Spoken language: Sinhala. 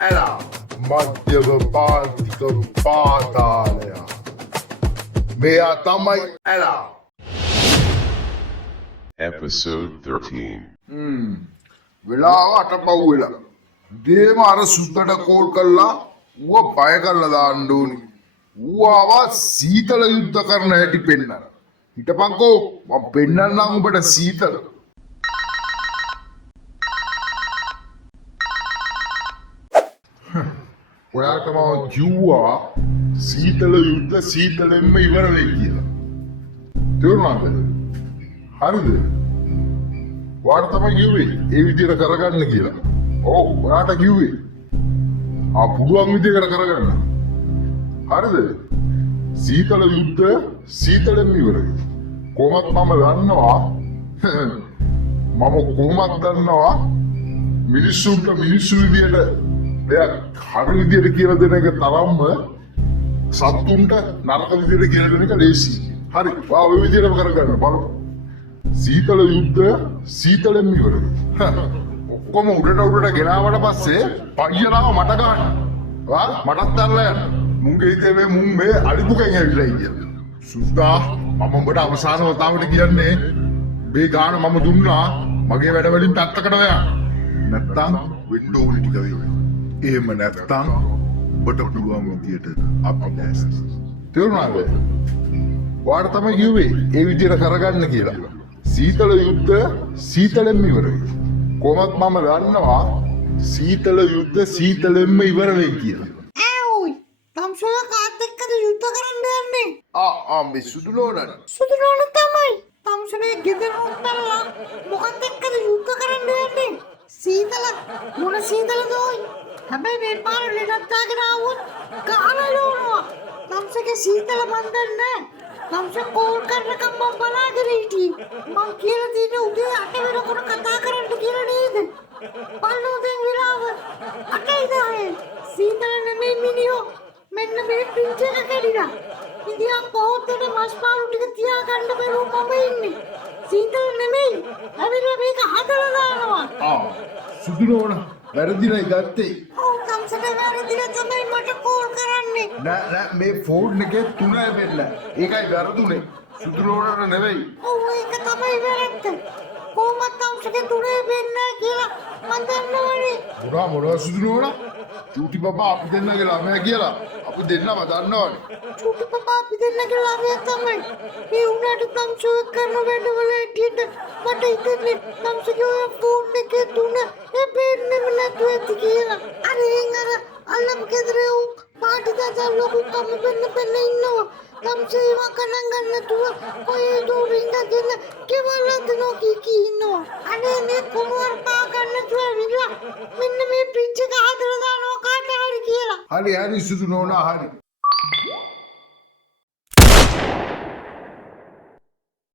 ඇලා මධ්‍යව පාන්තික පාතාලයා මෙයා තමයි ඇලා Episode 13. වෙලාව අටපව් වෙලා දේම අර සුද්දට කෝල් කළා ඌව බය කරලා දාන්න ඕනි ඌව සීතල යුද්ධ කරන හැටි පෙන්නන හිටපන්කෝ මම පෙන්නන්නම් උඹට සීතල ඔයාට මම කිව්වා සීතල යුද්ධ සීතලෙන්ම ඉවර වෙයි කියලා තේරුණාද හරිද ඔයාට තමයි කිව්වේ ඒ විදිහට කරගන්න කියලා ඔව් ඔයාට කිව්වේ පුළුවන් විදිහකට කරගන්න හරිද සීතල යුද්ධ සීතලෙන්ම ඉවර වෙයි කොහොමත් මම දන්නවා මම කොහොමත් දන්නවා මිනිස්සුන්ට මිනිස්සු විදිහට දෙයක් හරි විදිහට කියලා දෙන එක තරම්ම සත්තුන්ට නරක විදිහට කියලා දෙන එක ලේසි. හරි. ඔයා ඔය විදිහටම කරගන්න බලන්න. සීතල යුද්ධ සීතලෙන් ඉවරයි. ඔක්කොම උඩට ගෙනාවට පස්සේ පයියලාව මට ගන්න. මටත් දැරලා යන්න. මුංගේ හිතේ මේ අලිපුකෙන් ඇවිල්ලා ඉන්නේ. සුද්දා මම උඹට අවසාන වතාවට කියන්නේ මේ ගාන මම දුන්නා මගේ වැඩ වලින් පැත්තකට යන්න. නැත්තම් වින්ඩෝ වල ටික වෙයි. එහෙම නැත්තම් ඔබට පුළුවන් විදියට අපි දැස්ස. තේරුණාද? ඔයාට තමයි කිව්වේ ඒ විදියට කරගන්න කියලා. සීතල යුද්ධ සීතලෙන්ම ඉවරයි. කොහොමත් මම දන්නවා සීතල යුද්ධ සීතලෙන්ම ඉවර වෙයි කියලා. ඔයි තම්සලා කාත් එක්කද යුද්ධ කරන්න යන්නේ? මේ සුදුලෝනනේ. සුදුලෝන තමයි. තම්සලේ ගෙදර උත්තරලා මොකත් එක්කද යුද්ධ කරන්න යන්නේ? සීතල මොන සීතලද ඔයි? හැබැයි මේ පාර ලෙඩක් දාගෙන ආවොත් ගහලා ලෝනවා. තම්සගේ සීතල මන් දන්නේ තම්ස කෝල් කරනකම් මම බලාගෙන හිටියේ. මං කියලා තියෙන උදේ 8 වෙනකොට කතා කරන්න කියලා නේද? බලන්න උදේ විලාව 8යි සීතල නෙමෙයි මිනිහෝ. මෙන්න මේ පිංච එක කැඩිලා. ඉතින් පොහොතේ මස් පාරු ටික තියාගන්න බැරුව මම ඉන්නේ. සීතල නෙමෙයි. ඇවිල්ලා මේක හදලා දානවා. සුදුලෝන වැරදිලා ගත්තේ. ඔව් තම්සට වැරදිලා තමයි මට කෝල් කරන්නේ. නෑ මේ ෆෝන් එකේ 3 වෙන්න. ඒකයි වැරදුනේ. සුදුලෝනට නෙවෙයි. ඔව් ඒක තමයි වැරද්ද. කොහොමද තම්සට 3 වෙන්නේ කියලා මන් දන්නවනේ. මොනවා සුදුලෝන? චූටි බබා අපි දෙන්නගේ ළමයා කියලා. අපි දෙන්නම දන්නවනේ. චූටි බබා අපි දෙන්නගේ ළමයා තමයි. ඒ උනාට තම්සෝ කරන වැඩවල ඇටියට මට හිතෙන්නේ තම්සගේ ඔය ෆෝන් එකේ 3 එපෙන්නෙම නැතුව ඇති කියලා. අර අල්ලම් ගෙදරේ උන් පාටි දාලා ලොකු කම පෙන්න ඉන්නවා. තම්සේ වකණන් ගන්න නැතුව ඔය දෝරින්ගගෙන කෙවලද නොකී ඉන්නවා. අනේ මේ කුමාර පා ගන්න නැතුව විලා මෙන්න මේ පිංච එක හදලා දානවා කාට හරි කියලා. හරි සුදුලෝන හරි.